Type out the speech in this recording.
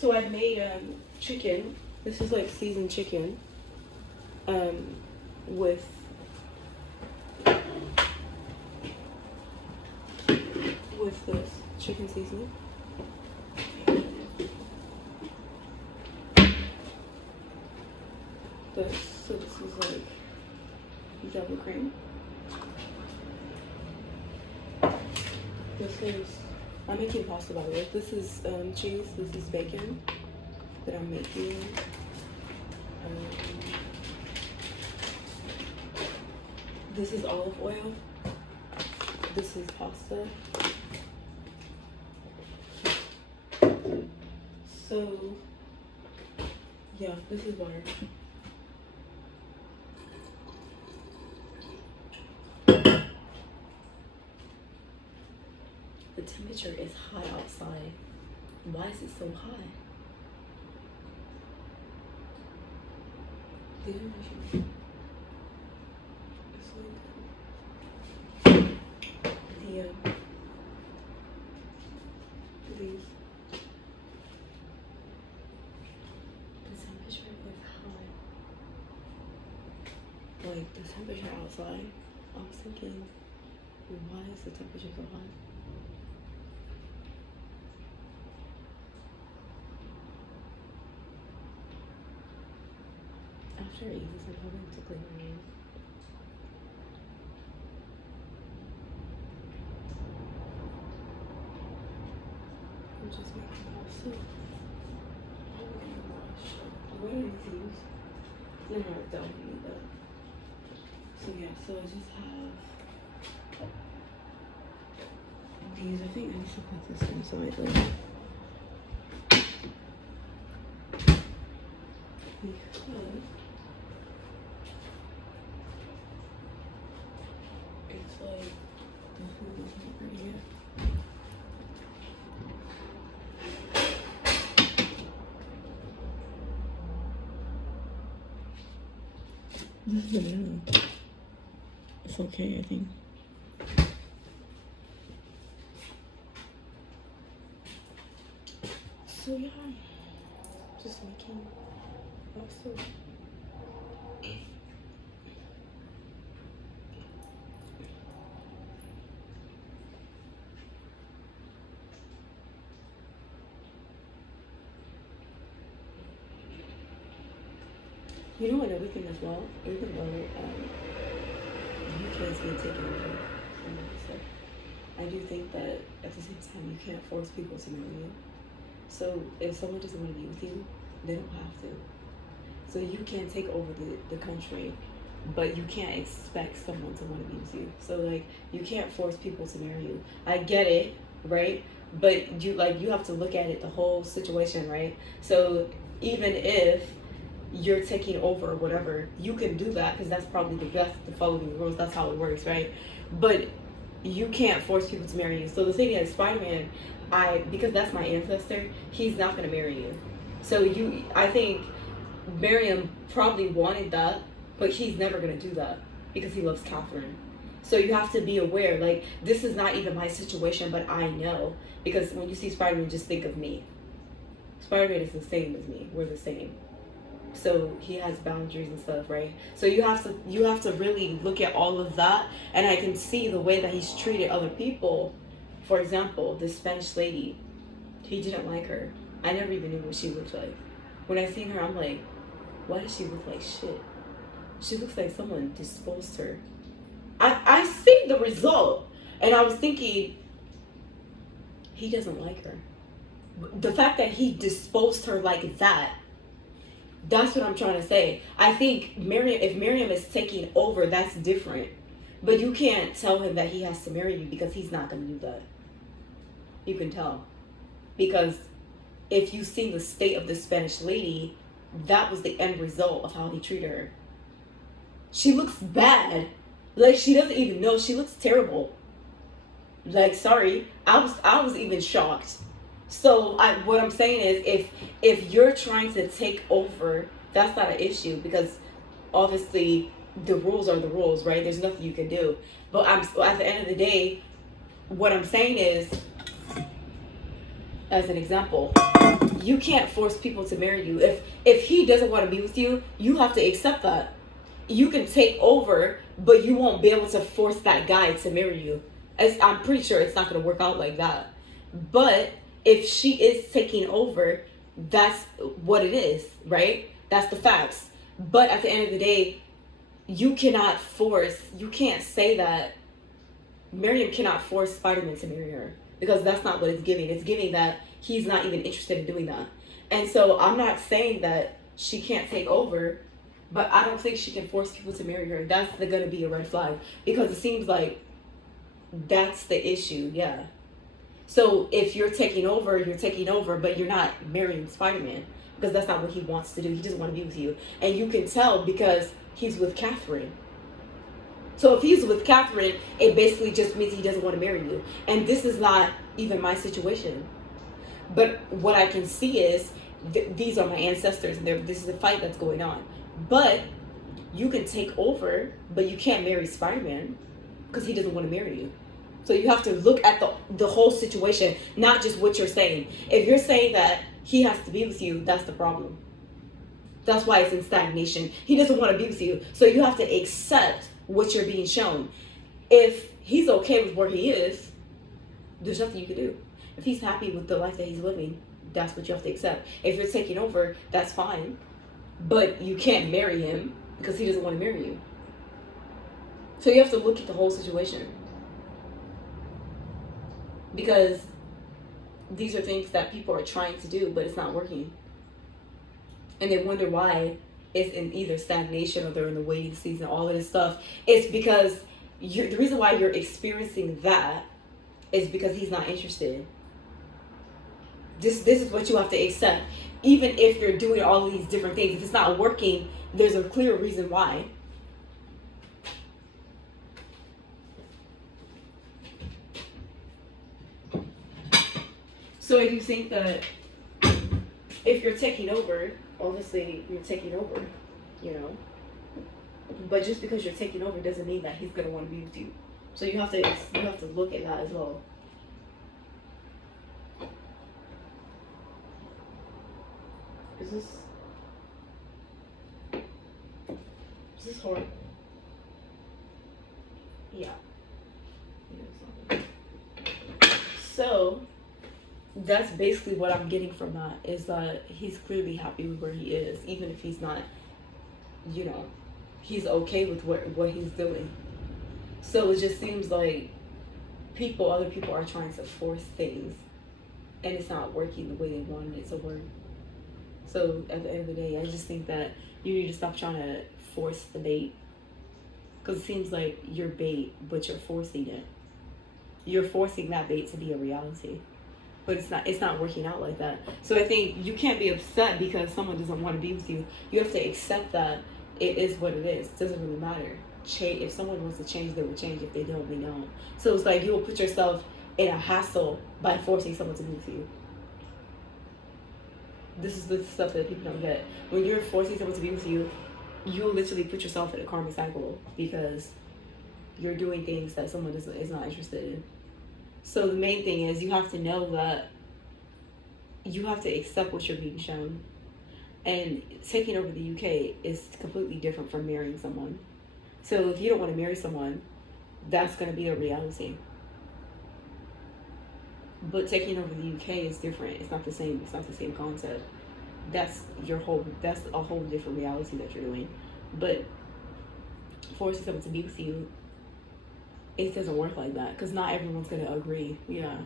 So I made chicken. This is like seasoned chicken. With this chicken seasoning. So this is like double cream. This is, I'm making pasta by the way. This is cheese, this is bacon that I'm making. This is olive oil. This is pasta. So, yeah, this is water. The temperature is hot outside. Why is it so hot? It's like these. The temperature is hot. Like the temperature outside. I was thinking, why is the temperature so hot? After I eat this, I'm probably going to clean my nails. I'm just making pasta. What do I need to use? No, I don't need that. So yeah, so I just have these. I think I need to put this inside like because it's like the food is not ready yet. This is vanilla. It's okay, I think. So yeah, just making pasta. You know another thing as well, even though UK is being taken over, so I do think that at the same time you can't force people to marry you. So if someone doesn't want to be with you, they don't have to. So you can take over the country, but you can't expect someone to want to be with you. So like you can't force people to marry you. I get it, right? But you have to look at it the whole situation, right? So even if you're taking over or whatever, you can do that because that's probably the best to follow the rules. That's how it works, right? But you can't force people to marry you. So the thing is, Spider-Man, because that's my ancestor, he's not gonna marry you. So I think Miriam probably wanted that, but he's never gonna do that because he loves Catherine. So you have to be aware, like this is not even my situation, but I know because when you see Spider-Man, just think of me. Spider-Man is the same as me. We're the same. So he has boundaries and stuff, right? So you have to really look at all of that, and I can see the way that he's treated other people. For example, this Spanish lady, he didn't like her. I never even knew what she looked like. When I seen her, I'm like, why does she look like shit? She looks like someone disposed her. I see the result, and I was thinking, he doesn't like her. The fact that he disposed her like that. That's what I'm trying to say. I think if Miriam is taking over, that's different. But you can't tell him that he has to marry you because he's not going to do that. You can tell. Because if you see the state of the Spanish lady, that was the end result of how he treated her. She looks bad. Like she doesn't even know. She looks terrible. Like, sorry. I was even shocked. So what I'm saying is, if you're trying to take over, that's not an issue because obviously the rules are the rules, right? There's nothing you can do. But at the end of the day, what I'm saying is, as an example, you can't force people to marry you. If he doesn't want to be with you, you have to accept that. You can take over, but you won't be able to force that guy to marry you. I'm pretty sure it's not going to work out like that. But if she is taking over, that's what it is, right? That's the facts. But at the end of the day, you can't say that Miriam cannot force Spider-Man to marry her, because that's not what it's giving. It's giving that he's not even interested in doing that. And so I'm not saying that she can't take over, but I don't think she can force people to marry her. That's going to be a red flag, because it seems like that's the issue. Yeah. So if you're taking over, but you're not marrying Spider-Man, because that's not what he wants to do. He doesn't want to be with you. And you can tell because he's with Catherine. So if he's with Catherine, it basically just means he doesn't want to marry you. And this is not even my situation. But what I can see is these are my ancestors, and this is a fight that's going on. But you can take over, but you can't marry Spider-Man because he doesn't want to marry you. So you have to look at the whole situation, not just what you're saying. If you're saying that he has to be with you, that's the problem. That's why it's in stagnation. He doesn't want to be with you. So you have to accept what you're being shown. If he's okay with where he is, there's nothing you can do. If he's happy with the life that he's living, that's what you have to accept. If you're taking over, that's fine. But you can't marry him because he doesn't want to marry you. So you have to look at the whole situation. Because these are things that people are trying to do, but it's not working. And they wonder why it's in either stagnation or they're in the waiting season, all of this stuff. It's because the reason why you're experiencing that is because he's not interested. This is what you have to accept. Even if you're doing all of these different things, if it's not working, there's a clear reason why. So I do think that if you're taking over, obviously you're taking over, you know. But just because you're taking over doesn't mean that he's gonna want to be with you. So you have to look at that as well. Is this hard? Yeah. So that's basically what I'm getting from that, is that he's clearly happy with where he is, even if he's not, you know, he's okay with what he's doing. So it just seems like other people are trying to force things, and it's not working the way they wanted it to work. So at the end of the day, I just think that you need to stop trying to force the bait, because it seems like you're bait, but you're forcing it. You're forcing that bait to be a reality. But it's not working out like that. So I think you can't be upset because someone doesn't want to be with you. You have to accept that it is what it is. It doesn't really matter. If someone wants to change, they will change. If they don't, they don't. So it's like you will put yourself in a hassle by forcing someone to be with you. This is the stuff that people don't get. When you're forcing someone to be with you, you literally put yourself in a karmic cycle because you're doing things that someone is not interested in. So the main thing is you have to know that you have to accept what you're being shown. And taking over the UK is completely different from marrying someone. So if you don't want to marry someone, that's going to be a reality. But taking over the UK is different. It's not the same. It's not the same concept. That's a whole different reality that you're doing. But forcing someone to be with you, it doesn't work like that, because not everyone's going to agree. Yeah.